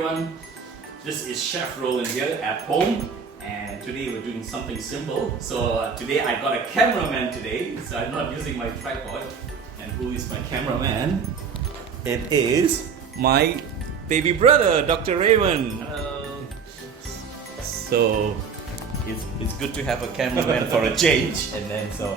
everyone, this is Chef Roland here at home, and today we're doing something simple. So today I got a cameraman today, so I'm not using my tripod. And who is my cameraman? It is my baby brother, Dr. Raymond. Hello. So it's good to have a cameraman for a change. And then so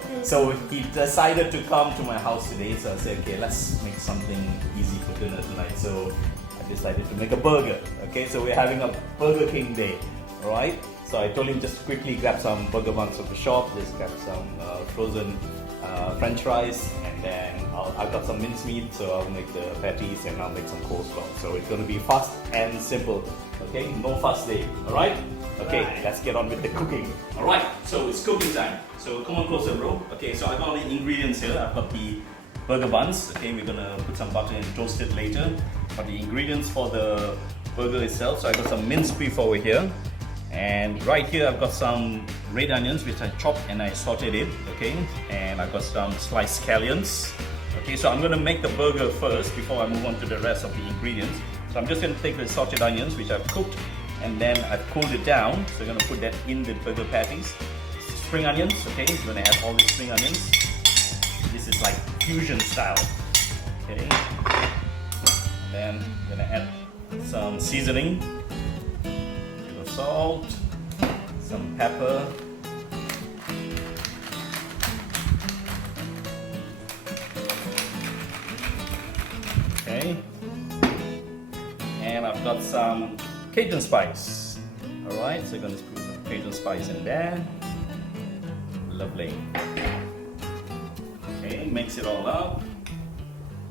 he decided to come to my house today. So I said, okay, let's make something easy for dinner tonight. So I decided to make a burger. Okay, so we're having a Burger King day. All right. So I told him just quickly grab some burger buns from the shop. Just grab some frozen French fries, and then I've got some minced meat. So I'll make the patties and I'll make some coleslaw. So it's going to be fast and simple. Okay, no fuss day. All right. Okay, let's get on with the cooking. Alright, so it's cooking time. So come on closer, bro. Okay, so I got all the ingredients here. I've got the burger buns. Okay, we're gonna put some butter and toast it later. Got the ingredients for the burger itself. So I got some minced beef over here. And right here I've got some red onions which I chopped and I sauteed it. Okay, and I've got some sliced scallions. Okay, so I'm gonna make the burger first before I move on to the rest of the ingredients. So I'm just gonna take the sauteed onions which I've cooked, and then I've cooled it down, so we're going to put that in the burger patties. Spring onions, okay, we're going to add all the spring onions. This is like fusion style, okay. Then we're going to add some seasoning, a bit of salt, some pepper, okay, and I've got some Cajun spice. Alright, so we're going to put some Cajun spice in there. Lovely. Okay, mix it all up.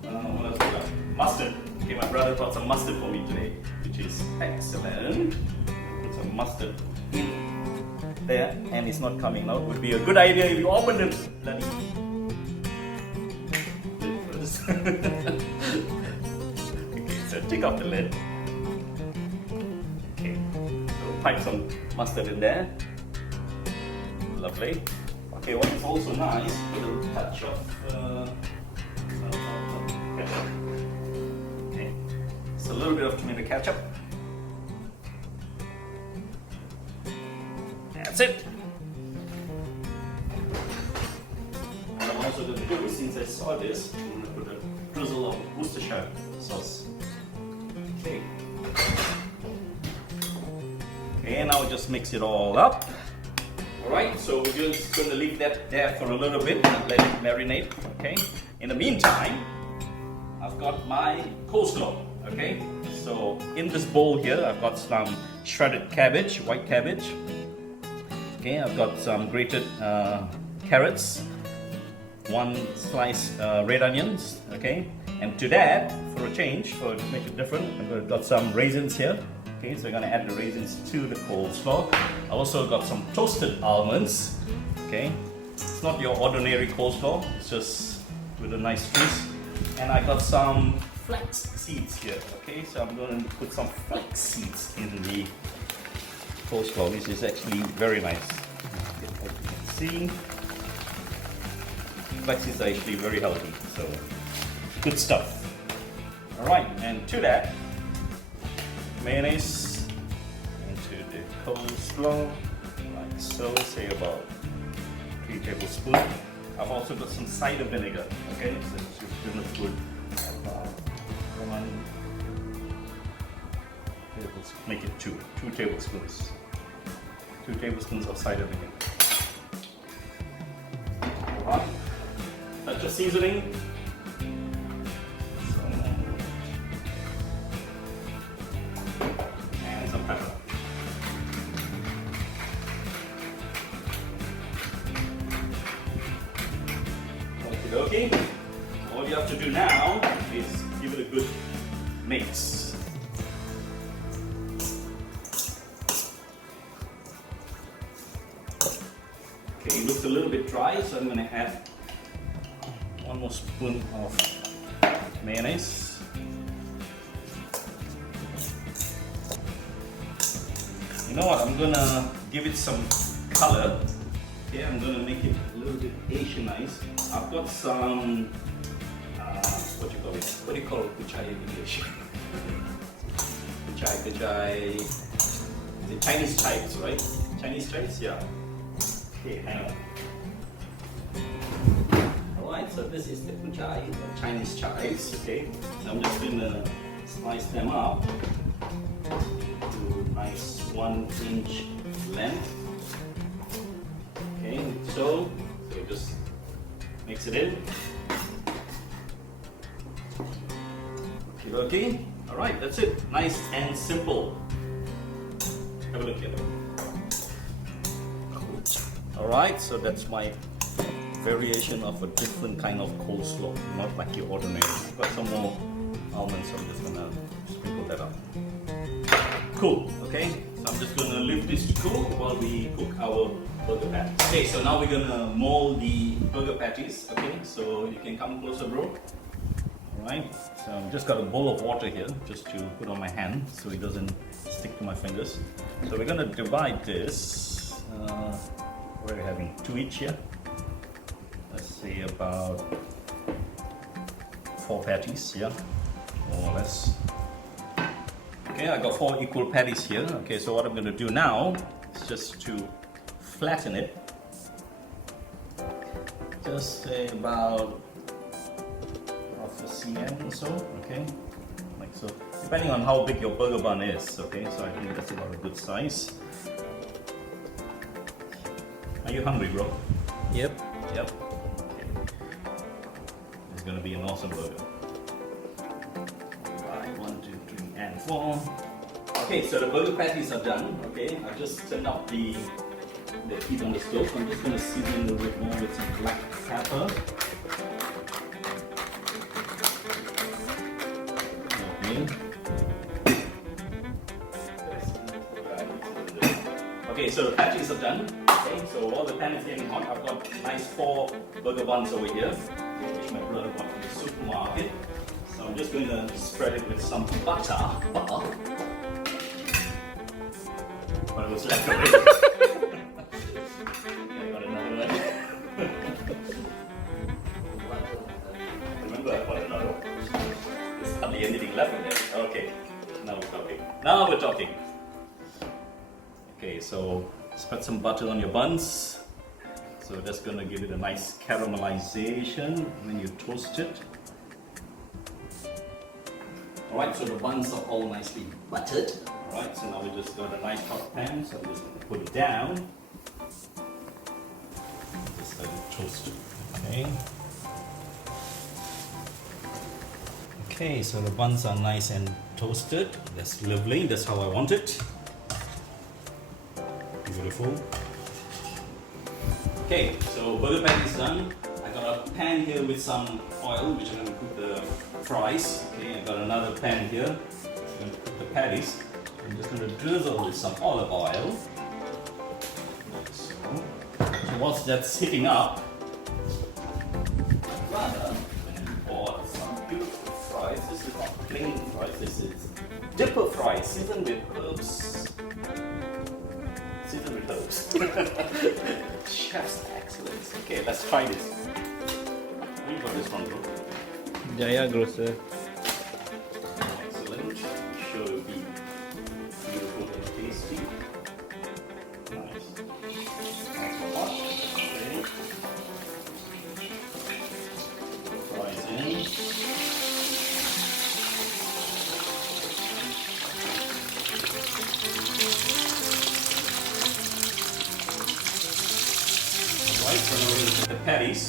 What else we got? Mustard. Okay, my brother brought some mustard for me today, which is excellent. Put some mustard in there, and it's not coming out. Would be a good idea if you open the bloody lid first. Okay, so take off the lid. Pipe some mustard in there. Lovely. Okay, what is also nice, a little touch of ketchup. Okay, so a little bit of tomato ketchup. That's it. What I'm also going to do, since I saw this, I'm going to put a drizzle of Worcestershire sauce. Okay. Okay, and I'll just mix it all up. Alright, so we're just going to leave that there for a little bit and let it marinate. Okay. In the meantime, I've got my coleslaw. Okay. So in this bowl here, I've got some shredded cabbage, white cabbage. Okay, I've got some grated carrots, one sliced red onions. Okay, and to that, for a change, to make it different, I've got some raisins here. Okay, so we're going to add the raisins to the coleslaw. I also got some toasted almonds. Okay, it's not your ordinary coleslaw, it's just with a nice twist. And I got some flax seeds here. Okay, so I'm going to put some flax seeds in the coleslaw, which is actually very nice. As you can see, flax seeds are actually very healthy, so good stuff. Alright, and to that, mayonnaise into the coleslaw, like so, say about 3 tablespoons. I've also got some cider vinegar, okay, so it's just gonna put about 1 tablespoon, make it 2 tablespoons. 2 tablespoons of cider vinegar. Alright, that's just seasoning. Okay, all you have to do now is give it a good mix. Okay, it looks a little bit dry, so I'm going to add 1 more spoon of mayonnaise. You know what, I'm going to give it some color. Okay, I'm going to make it a little bit Asianized. I've got some, what do you call it? What do you call Kuchai in English? Kuchai. Is it Chinese chives, right? Chinese chives, yeah. Okay, hang on. Alright, so this is the Kuchai, or Chinese chives, okay. So I'm just gonna slice them up to nice 1-inch length. Okay, so just mix it in. Okay, alright, that's it. Nice and simple. Have a look here. Alright, so that's my variation of a different kind of coleslaw, not like your ordinary. I've got some more almonds, so I'm just gonna sprinkle that up. Cool, okay? So I'm just gonna leave this to cool while we cook our burger patties. Okay, so now we're gonna mold the burger patties, okay? So you can come closer, bro. Alright, so I've just got a bowl of water here just to put on my hand so it doesn't stick to my fingers. So we're gonna divide this. What are we having? 2 each here? Let's say about 4 patties, yeah? More or less. Okay, I got 4 equal patties here. Okay, so what I'm gonna do now is just to flatten it. Just say about half a cm or so, okay? Like so. Depending on how big your burger bun is, okay? So I think that's about a good size. Are you hungry, bro? Yep. Yep. Okay. It's gonna be an awesome burger. Right, 1, 2, 3, and 4. Okay, so the burger patties are done. Okay, I just turned up the heat on the stove. I'm just gonna season a little bit more with some black pepper. Okay, so the patties are done. Okay, so while the pan is getting hot, I've got nice 4 burger buns over here, which my brother got from the supermarket. So I'm just going to spread it with some butter. But it was left of it. I got another one. Remember, I got another one. There's hardly anything left in there. Okay, now we're talking. Now we're talking. Okay, so spread some butter on your buns. So that's gonna give it a nice caramelization when you toast it. Alright, so the buns are all nicely buttered. Alright, so now we just got a nice hot pan, so I'm just gonna put it down. Just let it toast. Okay. Okay, so the buns are nice and toasted. That's lovely, that's how I want it. Beautiful. Okay, so burger patty is done. I got a pan here with some oil, which I'm going to cook the fries. Okay, I got another pan here. I'm going to cook the patties. I'm just going to drizzle with some olive oil. So whilst that's heating up, rather, pour some beautiful fries. This is not plain fries. This is dipper fries, seasoned with herbs. Seasoned with herbs. Chef's excellence. Okay, let's try this. Where you got this one, bro? Jaya Grocer. Excellent. Sure it'll be beautiful and tasty. Nice. Nice and hot. Okay. Fries in. Right, so now we're going to put the patties.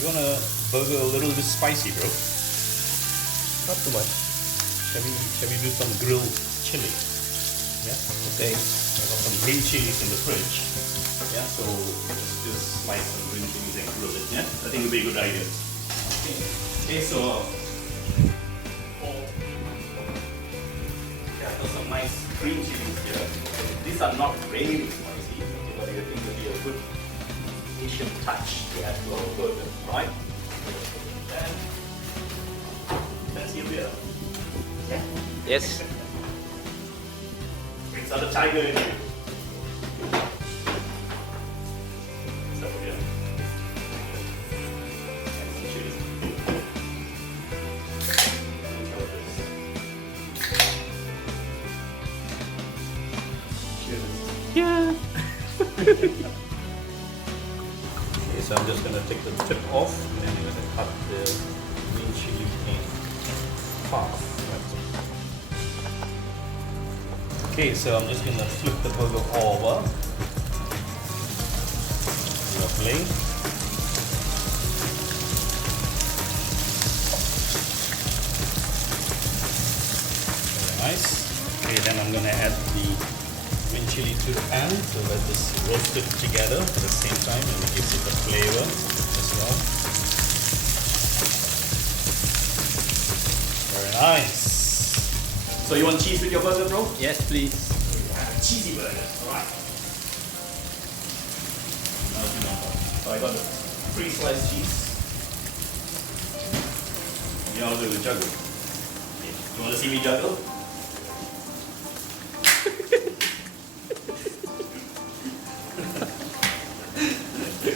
You want a burger a little bit spicy, bro? Not too much. Shall we do some grilled chili? Yeah? Okay. I got some green chilies in the fridge. Yeah, so just slice some green chilies and grill it, yeah? I think it would be a good idea. Okay, so I've got some nice green chilies here. These are not really spicy, but I think it would be a good Asian touch to add to our burger, right? And fancy a beer. Yeah? Yes. Brings out the tiger in you. Okay, so I'm just gonna take the tip off and then I'm gonna cut the green chili in half. Right. Okay, so I'm just gonna flip the burger over. Lovely. Very nice. Okay, then I'm gonna add the green chili to the pan, so that this roast it together at the same time and it gives it a flavor as well. Very nice. So you want cheese with your burger, bro? Yes, please. Cheesy burger. Alright. So I got the pre-sliced cheese. You know how to juggle. Okay. You want to see me juggle?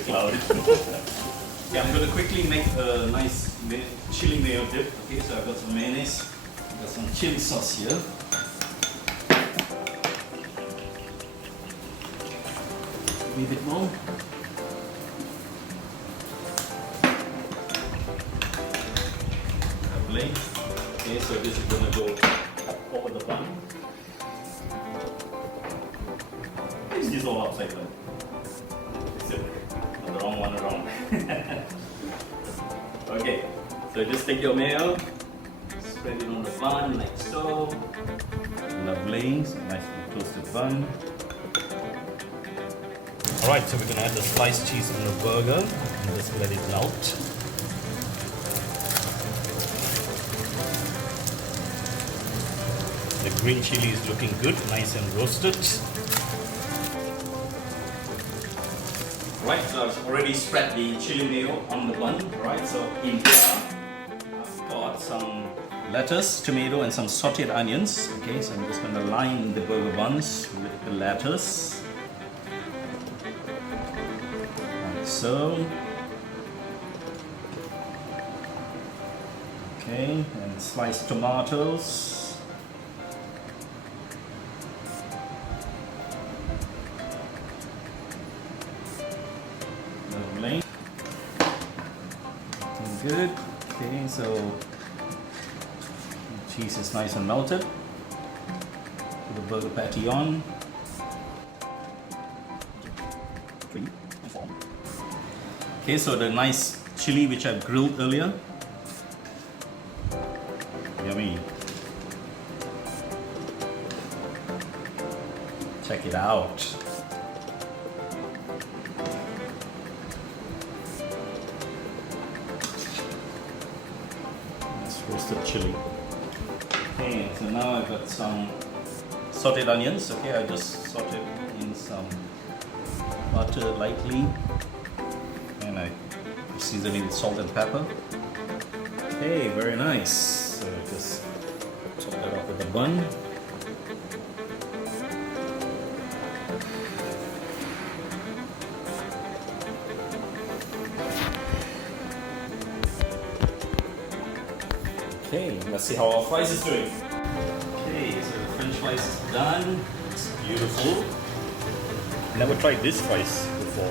Cloud. Yeah, I'm going to quickly make a nice chili mayo dip. Okay, so I've got some mayonnaise, I've got some chili sauce here. A bit more. Lovely. Okay, so this is going to go over the bun. This is all upside down. The wrong one around. Okay, so just take your mayo, spread it on the bun like so. Lovely, so nicely toasted bun. Alright, so we're going to add the sliced cheese on the burger and just let it melt. The green chili is looking good, nice and roasted. Right, so I've already spread the chili mayo on the bun. Right, so in here I've got some lettuce, tomato, and some sauteed onions. Okay, so I'm just going to line the burger buns with the lettuce. Like so. Okay, and sliced tomatoes. Lovely. Looking good. Okay, so the cheese is nice and melted. Put the burger patty on. 3 and 4. Okay, so the nice chili which I've grilled earlier. Yummy. Check it out. Roasted chili. Okay, so now I've got some sauteed onions. Okay, I just sauteed in some butter lightly and I season it with salt and pepper. Okay, very nice. So just top that off with the bun. Okay, let's see how our fries is doing. Okay, so the French fries is done. It's beautiful. Never tried this fries before.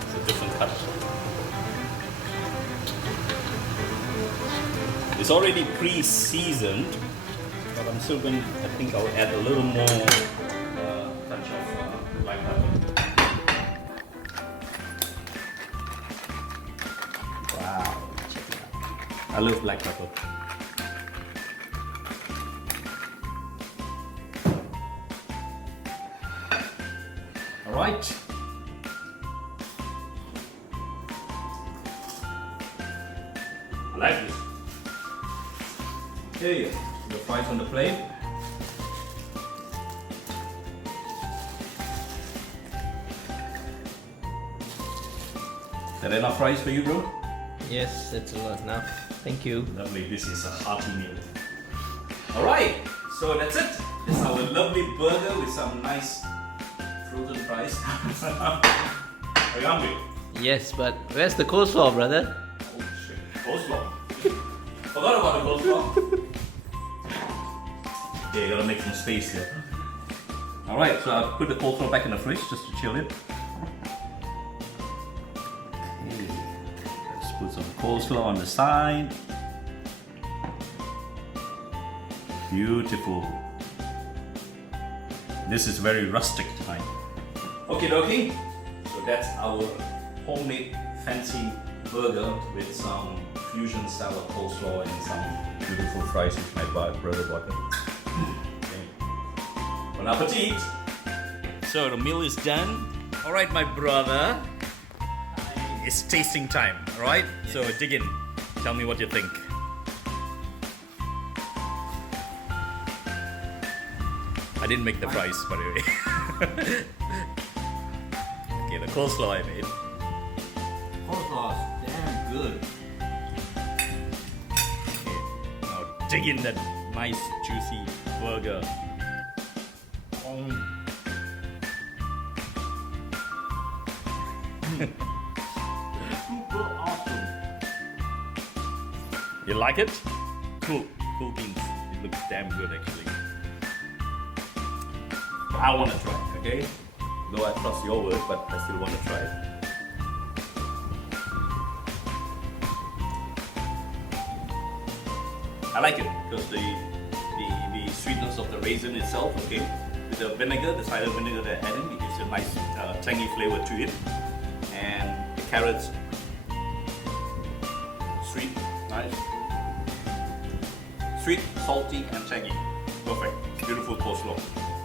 It's a different cut. It's already pre-seasoned, but I'm still going. I think I'll add a little more touch of black pepper. Wow, check it out. I love black pepper. Right. I like this. Okay, the fries on the plate. Is that enough fries for you, bro? Yes, that's enough. Thank you. Lovely, this is a hearty meal. Alright, so that's it. This is our lovely burger with some nice frozen fries. Are you hungry? Yes, but where's the coleslaw, brother? Oh shit. Coleslaw. Forgot about the coleslaw. Okay, gotta make some space here. Alright, so I'll put the coleslaw back in the fridge just to chill it. Okay. Let's put some coleslaw on the side. Beautiful. This is very rustic time. Okay, dokie. So that's our homemade fancy burger with some fusion style of coleslaw and some beautiful fries which my brother bought me. Okay. Bon appetit! So the meal is done. Alright, my brother. It's tasting time, alright? So dig in. Tell me what you think. I didn't make the fries, by the way. Okay, the coleslaw I made. Coleslaw is damn good. Okay, now dig in that nice juicy burger. Super awesome. You like it? Cool beans. It looks damn good actually. I want to try it, okay? Though I trust your word, but I still want to try it. I like it because the sweetness of the raisin itself, okay, with the vinegar, the cider vinegar they're adding, it gives a nice tangy flavor to it, and the carrots, sweet, nice, sweet, salty, and tangy, perfect, beautiful coleslaw.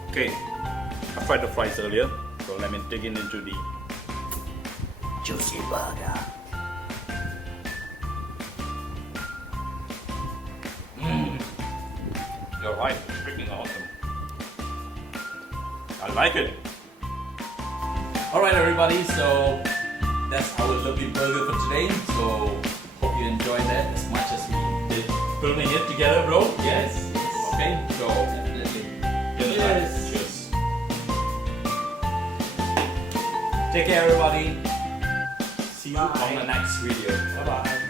Okay, I fried the fries earlier, so let me dig into the juicy burger. You're right, it's freaking awesome. I like it. Alright everybody, so that's our lovely burger for today. So hope you enjoyed that as much as we did filming it together, bro. Yes. Okay, so Definitely. cheers. Cheers. Take care everybody. See you on the next video. Bye bye.